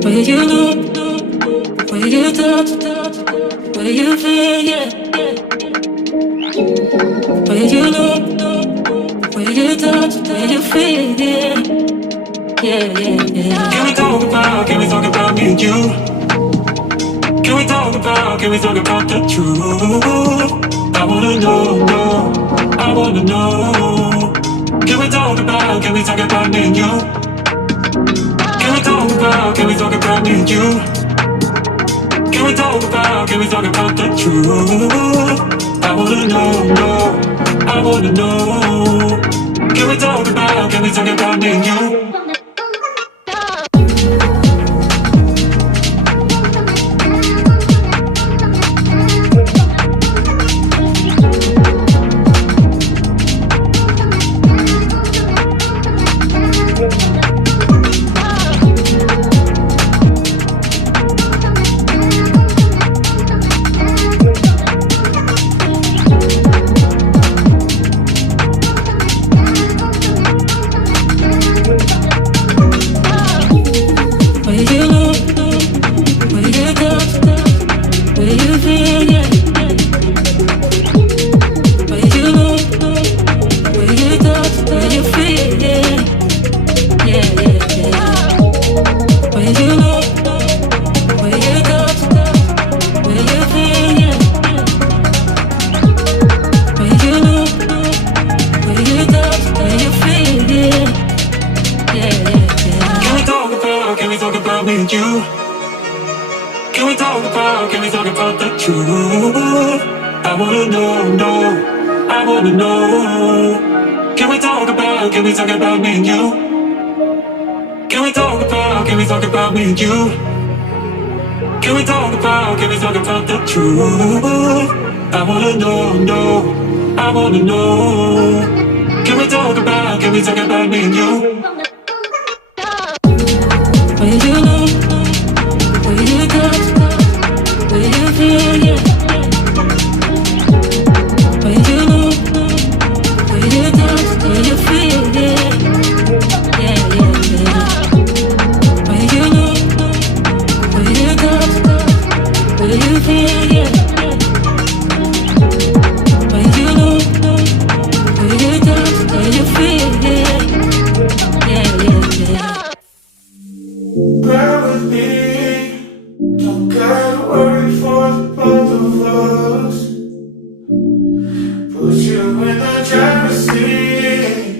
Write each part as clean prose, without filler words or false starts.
Where you look, where you touch, where you feel, yeah. Where you look, where you touch, where you feel, yeah. Yeah. Can we talk about me and you? Can we talk about the truth? I wanna know, I wanna know. Can we talk about me and you? Can we talk about me and you? Can we talk about the truth? I wanna know, I wanna know. Can we talk about me and you? Can we talk about the truth? I wanna know, I wanna know. Can we talk about me and you? Can we talk about me and you? Can we talk about the truth? I wanna know, I wanna know. Can we talk about me and you? Where you look, where you touch, where you feel, yeah. Where you look, where you touch, where you feel, yeah. Where you look, where you touch, where you feel, yeah. Where you look, where you touch, where you feel, yeah. Bear with me, don't gotta worry for the both of us. Put you in the driver's seat,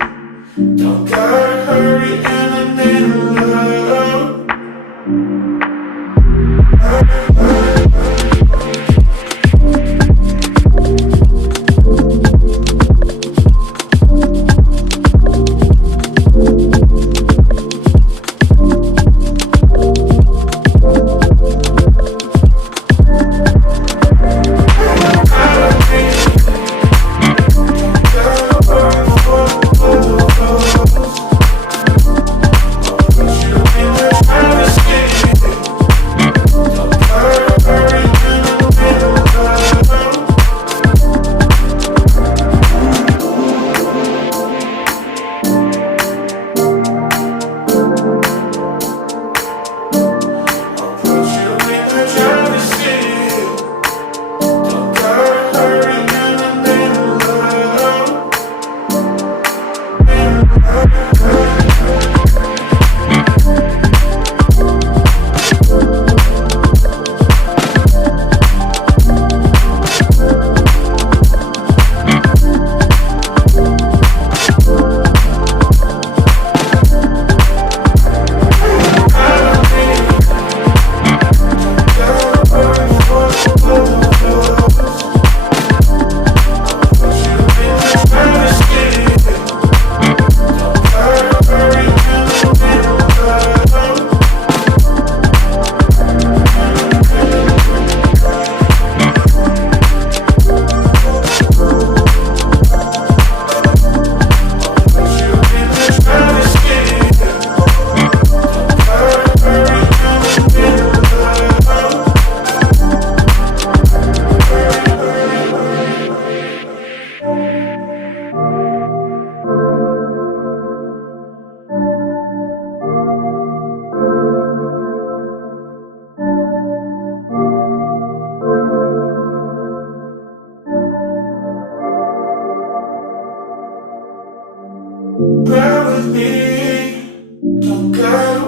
don't gotta hurry in the name of love.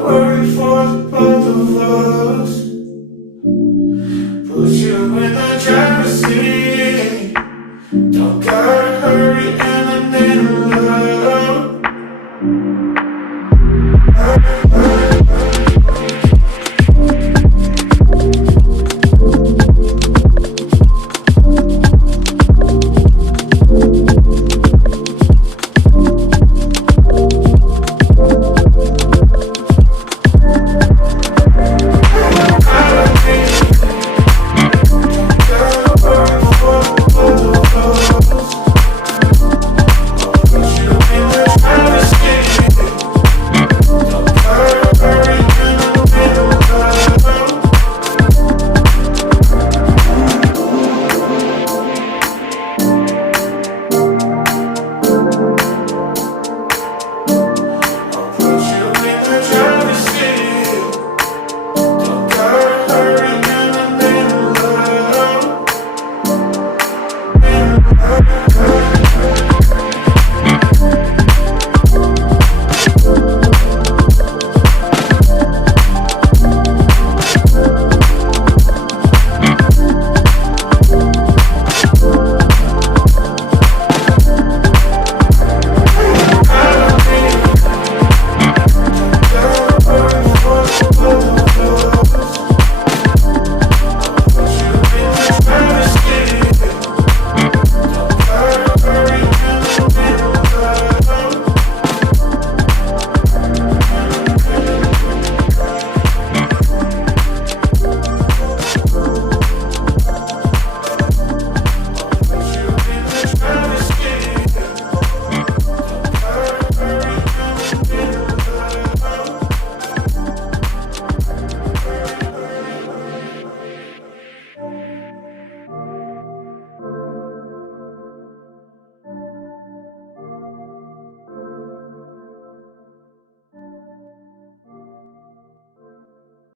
not worried for the both of us. Put you in the driver's seat. Don't gotta hurry and I'm in love.